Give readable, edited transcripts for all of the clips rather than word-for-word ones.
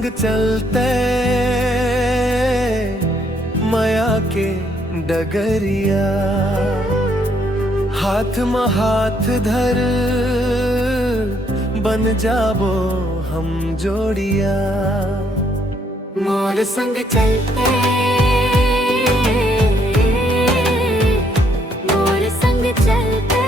संग चलते माया के डगरिया, हाथ में हाथ धर बन जाबो हम जोड़िया। मोर संग चलते, मोर संग चलते।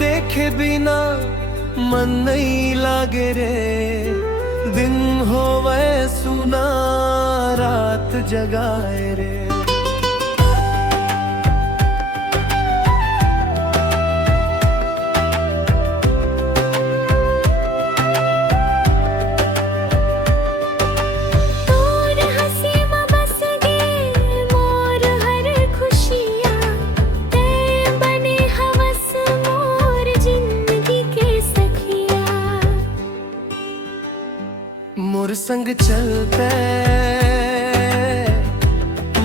देखे बिना मन नहीं लागे रे, दिन होवे सुना रात जगाए रे। मोर संग चलते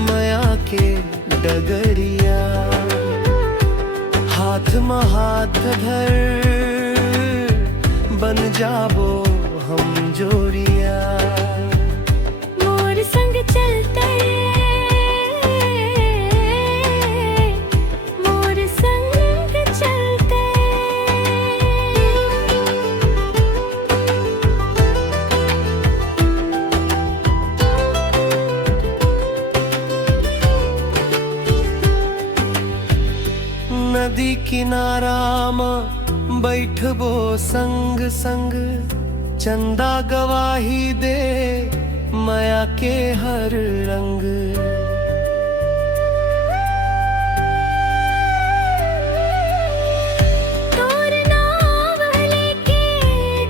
माया के डगरिया, हाथ में हाथ धर बन जाबो हम जोड़िया। मोर संग चलते, मोर संग चलते। नदी किनारा में बैठबो संग संग, चंदा गवाही दे माया के हर रंग। तोर नाम लेके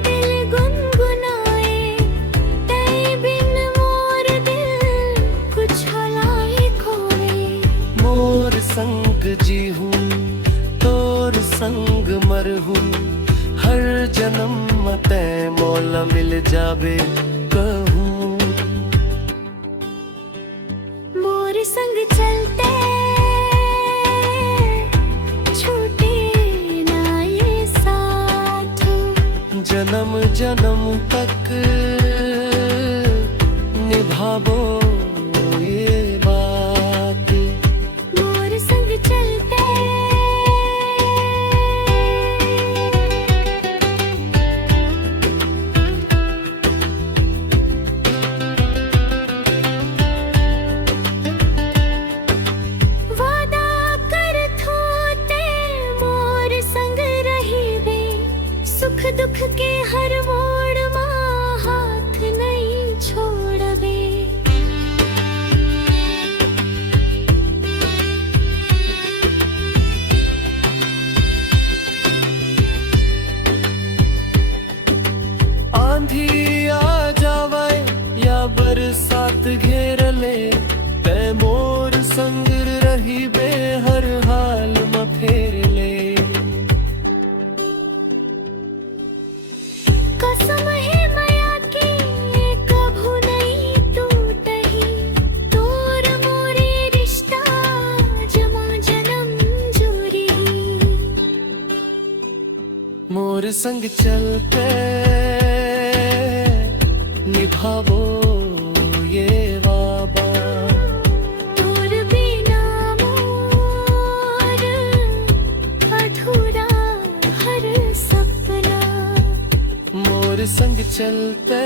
दिल गुनगुनाए, तेरे बिन मोर दिल कुछ हलाए खोए। मोर संग जी हूँ तोर संग मरहूँ, हर जन्म मते मौला मिल जाबे कहूँ। मोर संग चलते छूटे ना ये साथ, जन्म जन्म तक निभाबो ये बात। मोर संग चलते, दुख के हर मोड़ में हाथ नहीं छोड़वे। आंधी आ जावे या बरसात घेर ले, ते मोर संग रही बे हर हाल में फेर ले। कसम है माया की कभू नहीं टूटही, तोर मोरे रिश्ता जमा जन्म जोरी। मोर संग चलते निभाबो ये वाबा। तोर बिना मोर अधूरा हर सपना। मोर संग चलते